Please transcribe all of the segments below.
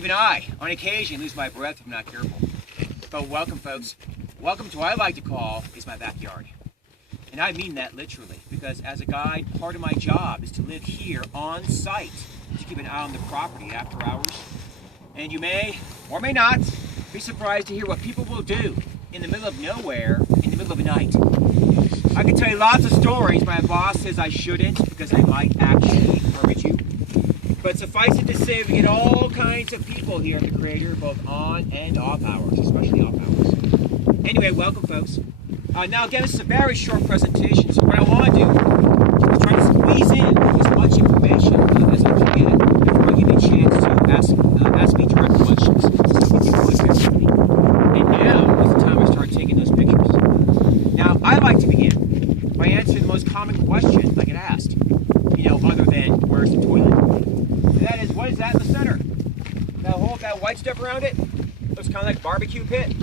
Even I, on occasion, lose my breath if I'm not careful. But welcome, folks. Welcome to what I like to call is my backyard. And I mean that literally, because as a guide, part of my job is to live here on site to keep an eye on the property after hours. And you may, or may not, be surprised to hear what people will do in the middle of nowhere, in the middle of the night. I can tell you lots of stories my boss says I shouldn't because I might actually encourage you. But suffice it to say, we get all kinds of people here at the crater, both on and off hours, especially off hours. Anyway, welcome, folks. Now, again, this is a very short presentation, so what I want to do is try to squeeze in as much information as I can before I give you a chance to ask me direct questions. And now is the time I start taking those pictures. Now, I like to begin by answering the most common question I get asked, other than, where's the toilet? And that is, what is that in the center? That hole, that white stuff around it? Looks kind of like a barbecue pit.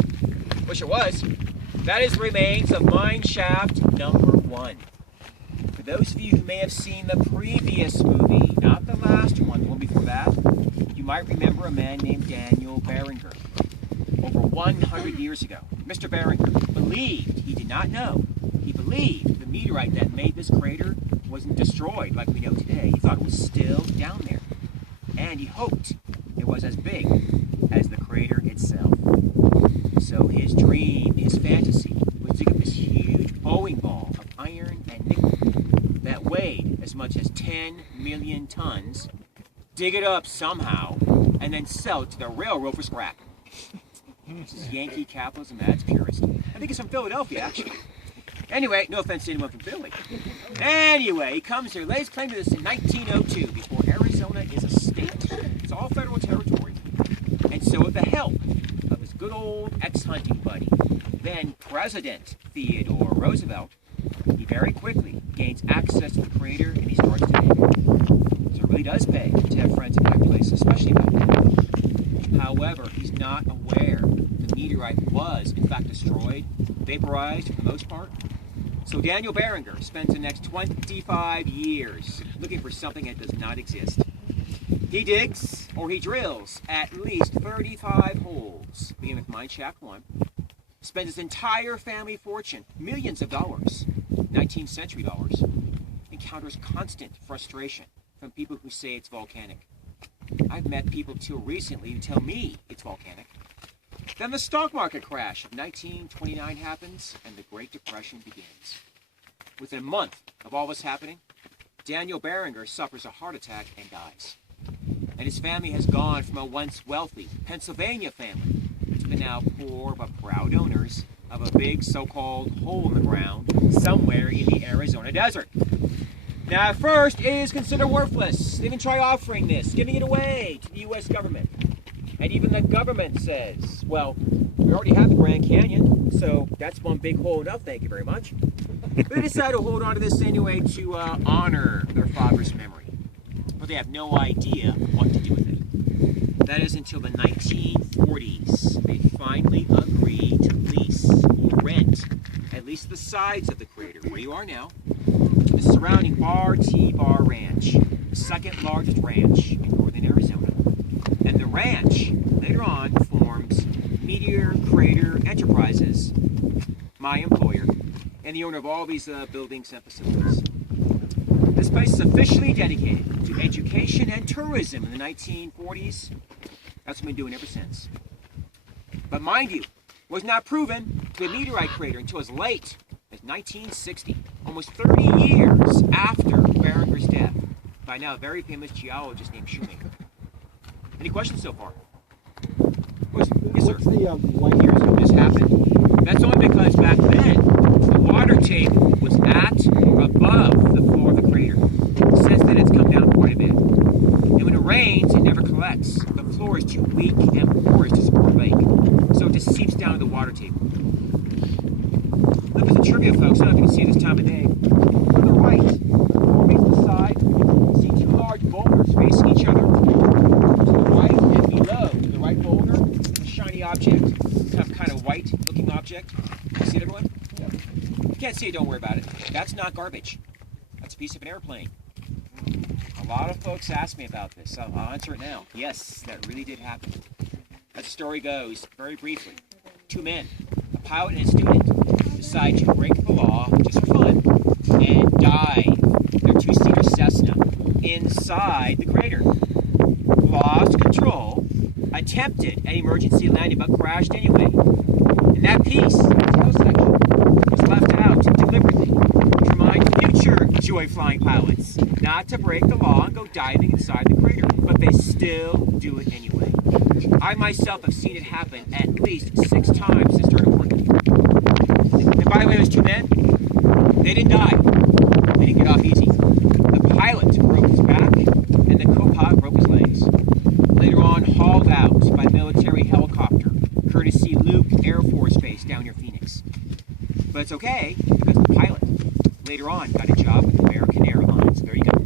Wish it was. That is the remains of mine shaft number 1. For those of you who may have seen the previous movie, not the last one, the one before that, you might remember a man named Daniel Barringer. Over 100 years ago, Mr. Barringer believed, he did not know, he believed the meteorite that made this crater wasn't destroyed like we know today. He thought it was still down there. And he hoped it was as big as the crater itself. So his dream, his fantasy, was to dig up this huge bowling ball of iron and nickel that weighed as much as 10 million tons, dig it up somehow, and then sell it to the railroad for scrap. This is Yankee capitalism at its purest. I think it's from Philadelphia, actually. Anyway, no offense to anyone from Philly. Anyway, he comes here, lays claim to this in 1902, before Arizona is a state. It's all federal territory. And so with the help of his good old ex-hunting buddy, then President Theodore Roosevelt, he very quickly gains access to the crater and he starts to dig. So it really does pay to have friends in that place, especially back then. However, he's not aware the meteorite was in fact destroyed, vaporized for the most part. So Daniel Barringer spends the next 25 years looking for something that does not exist. He digs, or he drills, at least 35 holes, beginning with mine shaft 1, spends his entire family fortune, millions of dollars, 19th century dollars, encounters constant frustration from people who say it's volcanic. I've met people till recently who tell me it's volcanic. Then the stock market crash of 1929 happens, and the Great Depression begins. Within a month of all this happening, Daniel Barringer suffers a heart attack and dies. And his family has gone from a once wealthy Pennsylvania family to the now poor but proud owners of a big so-called hole in the ground somewhere in the Arizona desert. Now, at first, it is considered worthless. They even try offering this, giving it away to the U.S. government. And even the government says, well, we already have the Grand Canyon, so that's one big hole enough, thank you very much. But they decide to hold on to this anyway to honor their father's memory. But they have no idea what to do with it. That is until the 1940s. They finally agree to lease or rent at least the sides of the crater, where you are now, the surrounding RT Bar Ranch, the second largest ranch in northern Arizona. And the ranch, later on, forms Meteor Crater Enterprises, my employer, and the owner of all these buildings and facilities. This place is officially dedicated to education and tourism in the 1940s. That's what we've been doing ever since. But mind you, was not proven to be a meteorite crater until as late as 1960, almost 30 years after Barringer's death, by now a very famous geologist named Shoemaker. Any questions so far? Yes, sir. What's the What years ago this happened? That's only because back then, the water table was at or above the floor of the crater. Since then, it's come down quite a bit. And when it rains, it never collects. The floor is too weak and porous to support a lake, so it just seeps down to the water table. Look at the trivia, folks. I don't know if you can see it this time of day. To the right, facing the side, you see two large boulders facing each other. To the right and below, to the right boulder, a shiny object, some kind of white-looking object. You see it, everyone? Yeah. If you can't see it, don't worry about it. That's not garbage. That's a piece of an airplane. A lot of folks ask me about this, so I'll answer it now. Yes, that really did happen. As the story goes, very briefly, two men, a pilot and a student, decide to break the law just for fun and dive their two-seater Cessna inside the crater. Lost control, attempted an emergency landing, but crashed anyway. And that piece, that tail section, was left out deliberately to remind future joy flying pilots not to break the law and go diving inside the crater, but they still do it anyway. I myself have seen it happen at least 6 times since I started working here. And by the way, those two men, they didn't die. They didn't get off easy. The pilot broke his back, and the co-pilot broke his legs. Later on, hauled out by military helicopter, courtesy Luke Air Force Base down near Phoenix. But it's okay, because the pilot later on got a job with American Airlines. There you go.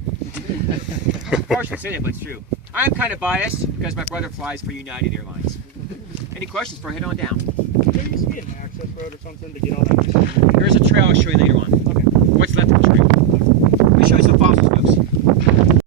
Partially saying it, but it's true. I'm kind of biased because my brother flies for United Airlines. Any questions before I head on down? There used to be an access road or something to get all that. There's a trail I'll show you later on.